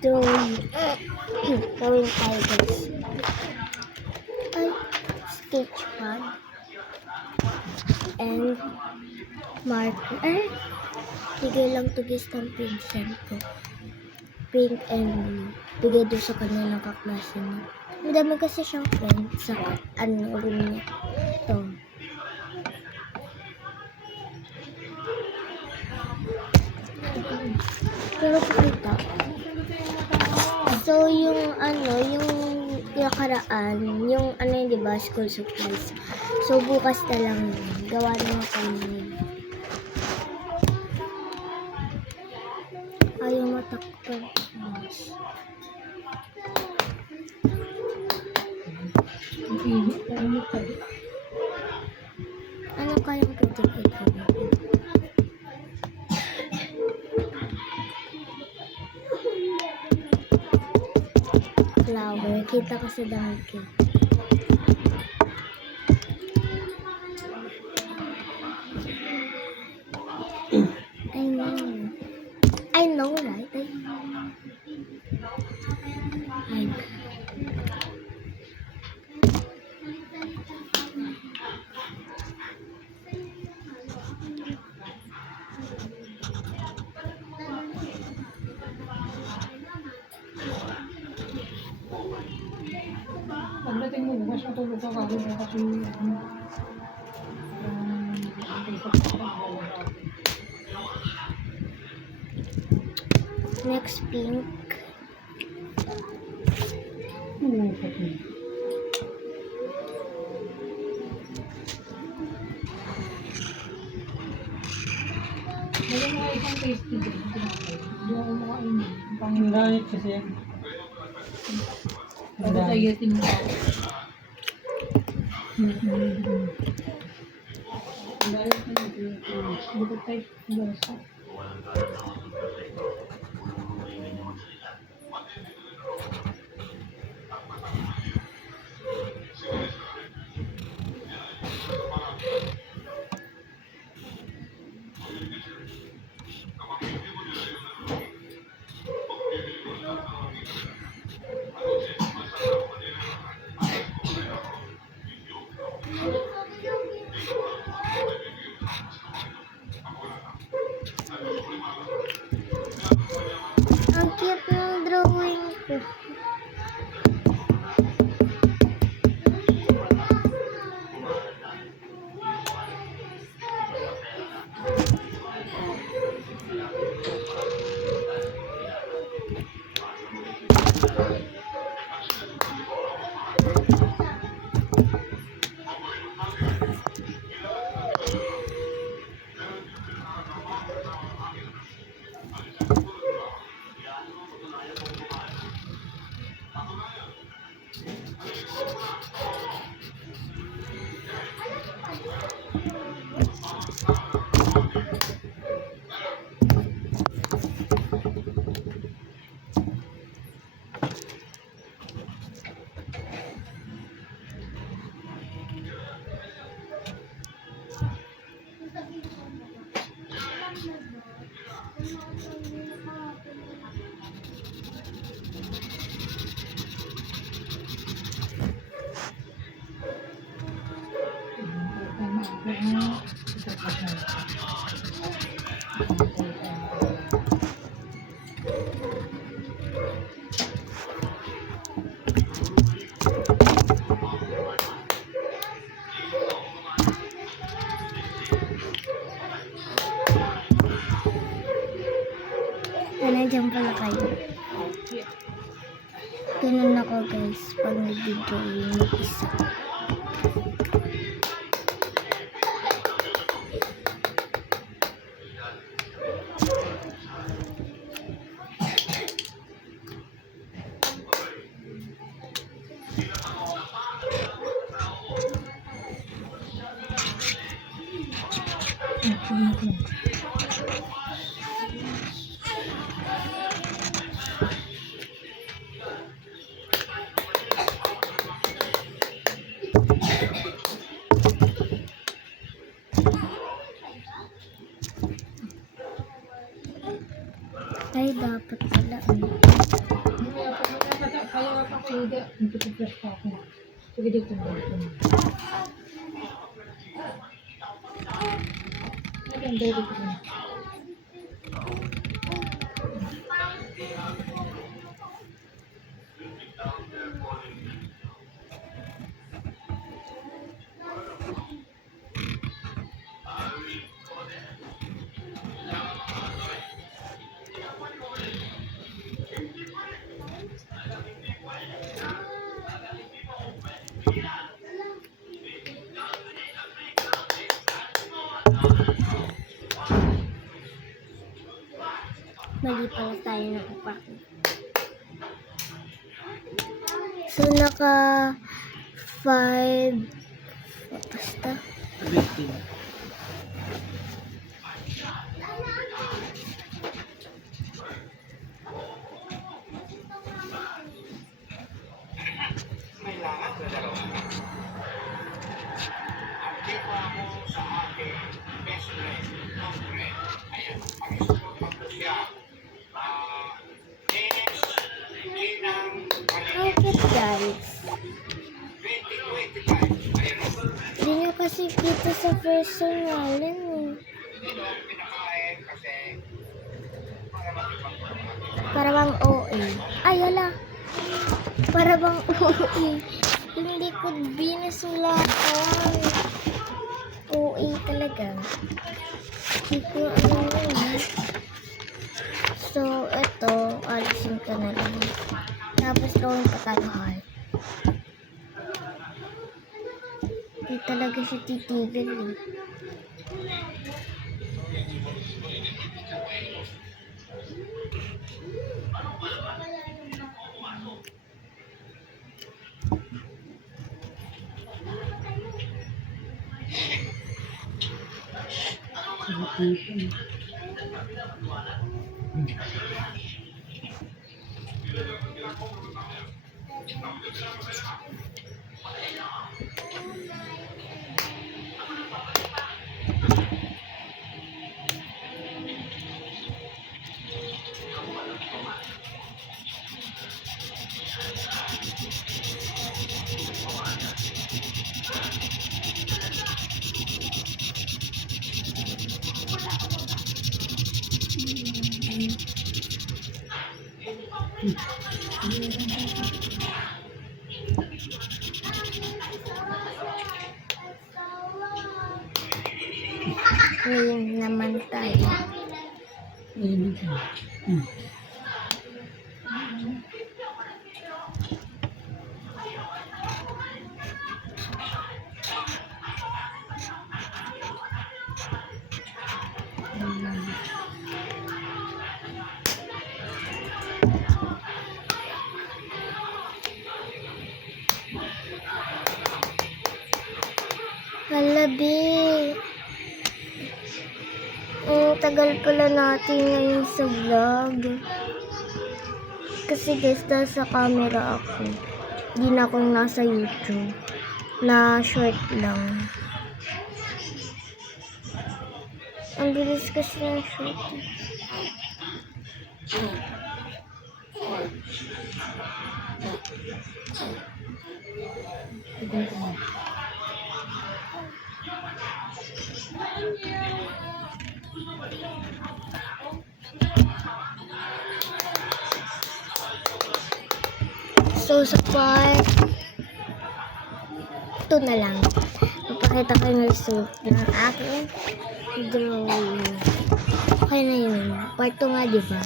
drawing. Gawin tayo guys. Ay, sketch pad. And marker. Bigay lang to guys ng pinsan ko. Pink and blue. Bigay doon sa kanila ng kaklase niya. Madami kasi siyang friends sa room niya. Ito. Pero pakita. So, yung nakaraan, yung di ba, school supplies. So, bukas na lang yun. Gawa na kami. Ayaw matakpan. Ano kayang project ito? Flower. Kita ko sa damit ko. I know, right? Pagdating mo, bukas matulog ka kagad kasi Next, pink. Meron mga isang tasty din. Hindi ako makainin. Ang ganit kasi yan. Bago sa iyatin mo ako. Ang ganit na yun. Bukod tayo. Ang ganit ka. Ang cute ng drawing ko. Nandiyan pala kayo. Ganun ako guys pag nag-drawing ng isa. Kaya pa ko hindi. Nagtutuplas pa ako. Sige dito mo. Maganda dito ko. Mali pala tayo ng upak. So, naka 5 basta. 15. Bakit guys? Hindi nyo kasi kita sa personalan eh. Para bang OA. Ay, wala. Para bang OA. Hindi ko binasulatan. OA talaga. Hindi ko alam yun. So, ito, alisin ko na lang. Tapos gawin patanggal. Hindi talaga siya titigil eh. Ngayon naman tayo. Halabi. Ang tagal pala natin ngayon sa vlog. Kasi guys, nasa camera ako. Hindi na ako nasa YouTube. Na short lang. Ang bilis kasi ng short. So, sa part 2 na lang. Papakita ko yung result ng aking drawing. Okay na yun. Part 2 nga, diba?